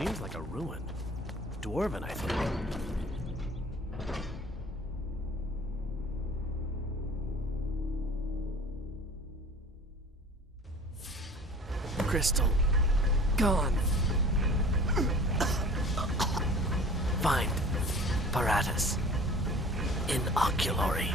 seems like a ruin. Dwarven, I think. Crystal. Gone. Find. Paratus. Inoculary.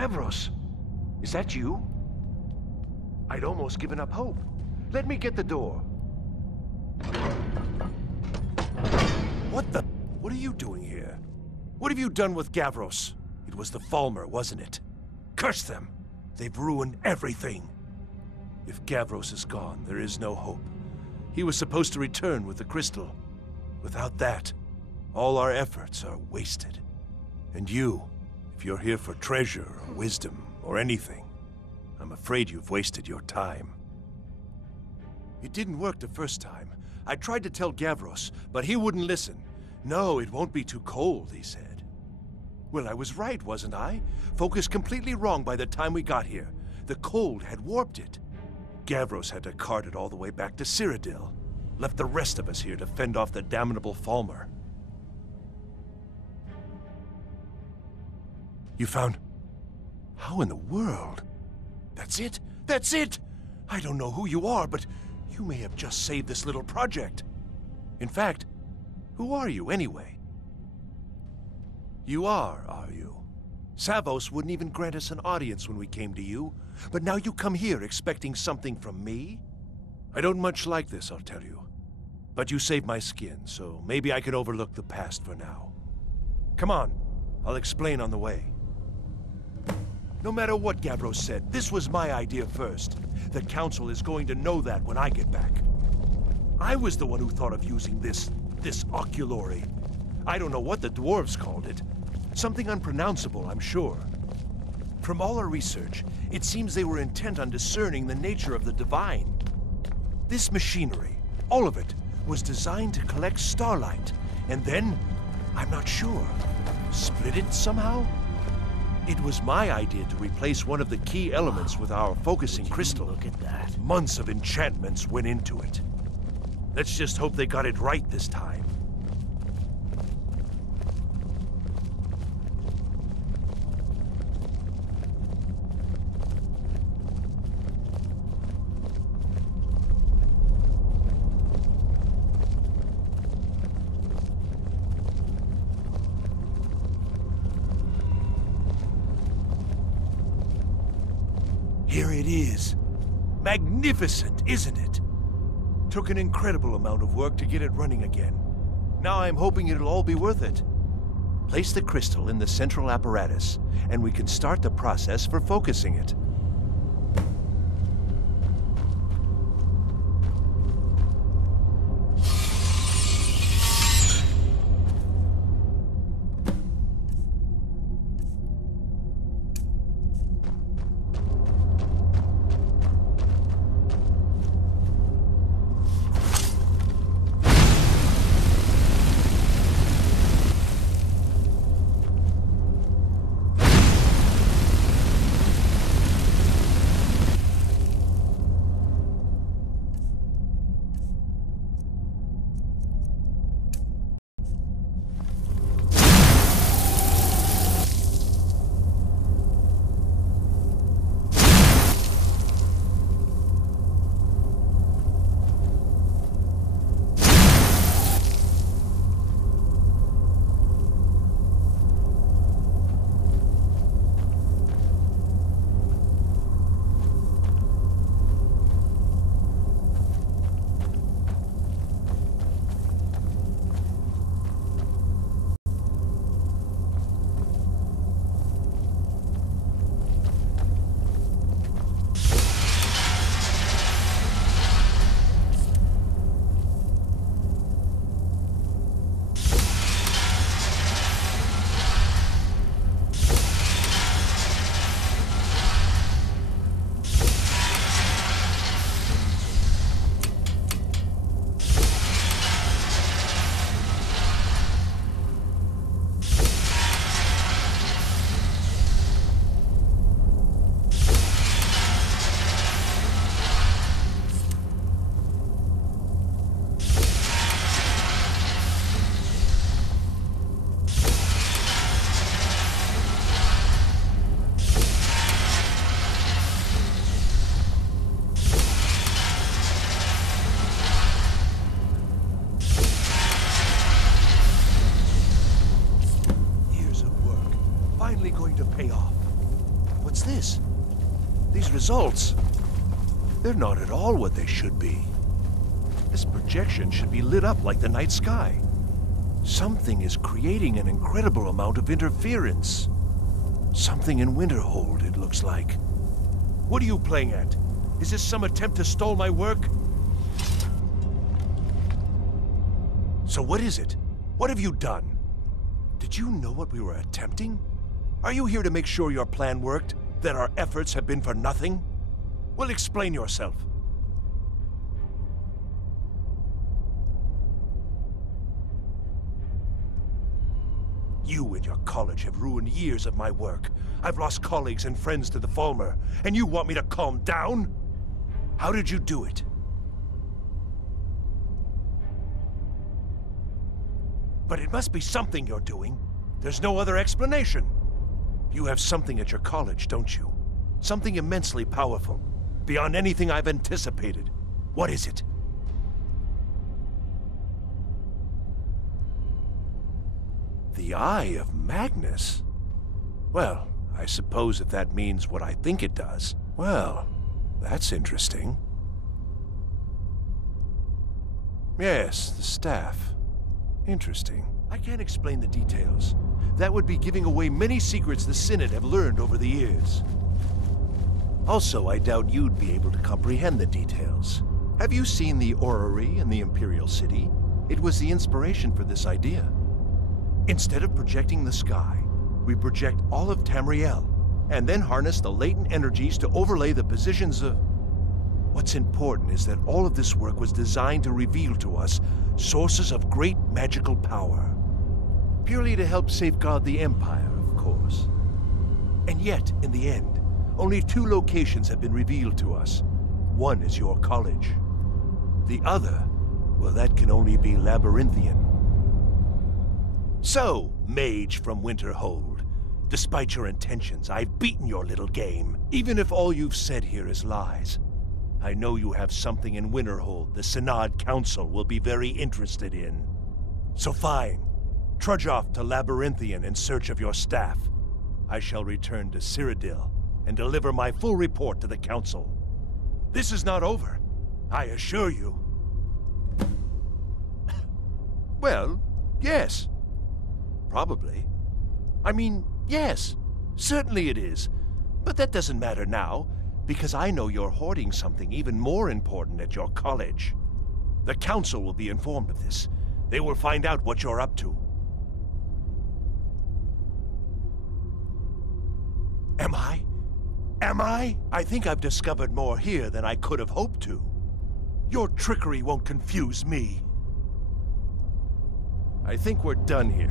Gavros, is that you? I'd almost given up hope. Let me get the door. What the? What are you doing here? What have you done with Gavros? It was the Falmer, wasn't it? Curse them! They've ruined everything. If Gavros is gone, there is no hope. He was supposed to return with the crystal. Without that, all our efforts are wasted. And you, if you're here for treasure or wisdom or anything, I'm afraid you've wasted your time. It didn't work the first time. I tried to tell Gavros, but he wouldn't listen. No, it won't be too cold, he said. Well, I was right, wasn't I? Focused completely wrong by the time we got here. The cold had warped it. Gavros had to cart it all the way back to Cyrodiil. Left the rest of us here to fend off the damnable Falmer. You found... How in the world? That's it? That's it! I don't know who you are, but you may have just saved this little project. In fact, who are you anyway? You are you? Savos wouldn't even grant us an audience when we came to you, but now you come here expecting something from me? I don't much like this, I'll tell you. But you saved my skin, so maybe I can overlook the past for now. Come on, I'll explain on the way. No matter what Gavros said, this was my idea first. The Council is going to know that when I get back. I was the one who thought of using this oculory. I don't know what the dwarves called it. Something unpronounceable, I'm sure. From all our research, it seems they were intent on discerning the nature of the divine. This machinery, all of it, was designed to collect starlight, and then, I'm not sure, split it somehow? It was my idea to replace one of the key elements with our focusing crystal. Look at that. Months of enchantments went into it. Let's just hope they got it right this time. Here it is. Magnificent, isn't it? Took an incredible amount of work to get it running again. Now I'm hoping it'll all be worth it. Place the crystal in the central apparatus, and we can start the process for focusing it. These results, they're not at all what they should be. This projection should be lit up like the night sky. Something is creating an incredible amount of interference. Something in Winterhold, it looks like. What are you playing at? Is this some attempt to stall my work? So what is it? What have you done? Did you know what we were attempting? Are you here to make sure your plan worked? That our efforts have been for nothing? Well, explain yourself. You and your college have ruined years of my work. I've lost colleagues and friends to the Falmer, and you want me to calm down? How did you do it? But it must be something you're doing. There's no other explanation. You have something at your college, don't you? Something immensely powerful, beyond anything I've anticipated. What is it? The Eye of Magnus? Well, I suppose if that means what I think it does. Well, that's interesting. Yes, the staff. Interesting. I can't explain the details. That would be giving away many secrets the Synod have learned over the years. Also, I doubt you'd be able to comprehend the details. Have you seen the orrery in the Imperial City? It was the inspiration for this idea. Instead of projecting the sky, we project all of Tamriel, and then harness the latent energies to overlay the positions of... What's important is that all of this work was designed to reveal to us sources of great magical power. Purely to help safeguard the Empire, of course. And yet, in the end, only 2 locations have been revealed to us. One is your college. The other, well, that can only be Labyrinthian. So, mage from Winterhold, despite your intentions, I've beaten your little game. Even if all you've said here is lies, I know you have something in Winterhold the Synod Council will be very interested in. So fine, trudge off to Labyrinthian in search of your staff. I shall return to Cyrodiil and deliver my full report to the Council. This is not over, I assure you. Well, yes. Probably. I mean, yes, certainly it is. But that doesn't matter now, because I know you're hoarding something even more important at your college. The Council will be informed of this. They will find out what you're up to. Am I? Am I? I think I've discovered more here than I could have hoped to. Your trickery won't confuse me. I think we're done here.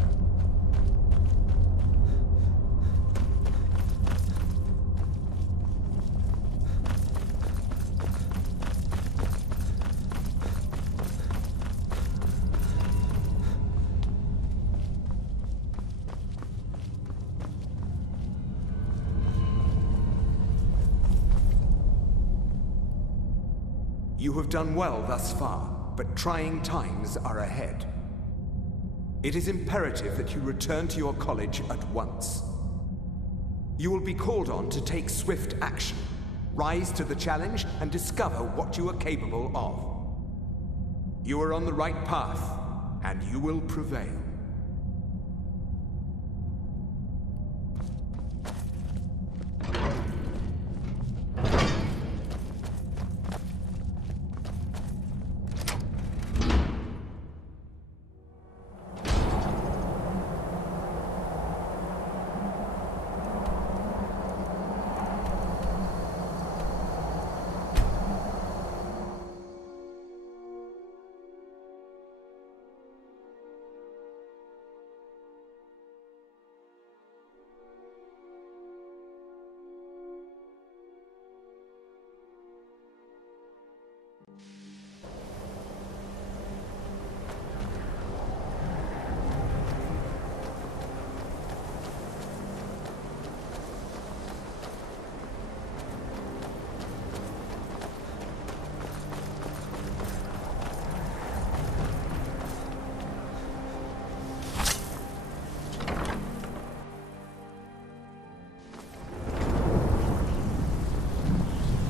You have done well thus far, but trying times are ahead. It is imperative that you return to your college at once. You will be called on to take swift action, rise to the challenge, and discover what you are capable of. You are on the right path, and you will prevail.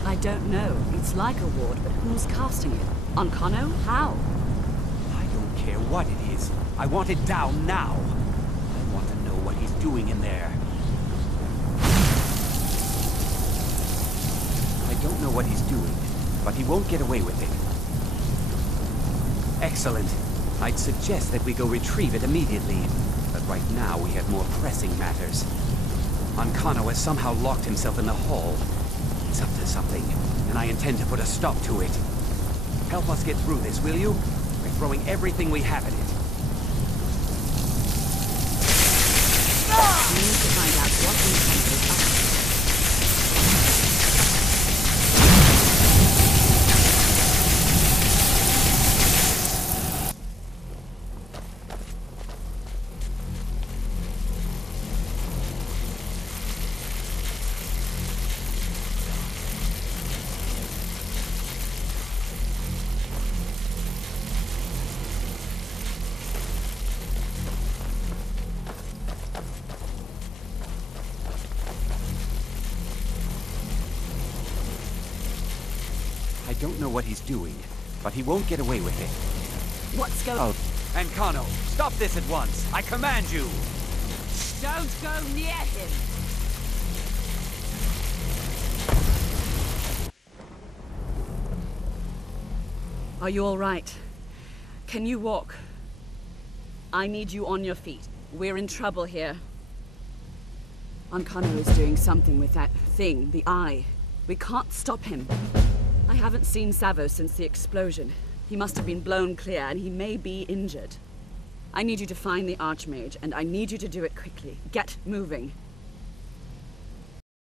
I don't know. It's like a ward, but who's casting it? Ancano? How? I don't care what it is. I want it down now. I want to know what he's doing in there. I don't know what he's doing, but he won't get away with it. Excellent. I'd suggest that we go retrieve it immediately. But right now we have more pressing matters. Ancano has somehow locked himself in the hall. He's up to something, and I intend to put a stop to it. Help us get through this, will you? We're throwing everything we have at it. We need to find out what Ancano is up to. I don't know what he's doing, but he won't get away with it. What's going Oh, Ancano, stop this at once! I command you! Don't go near him! Are you all right? Can you walk? I need you on your feet. We're in trouble here. Ancano is doing something with that thing, the eye. We can't stop him. I haven't seen Savo since the explosion. He must have been blown clear, and he may be injured. I need you to find the Archmage, and I need you to do it quickly. Get moving.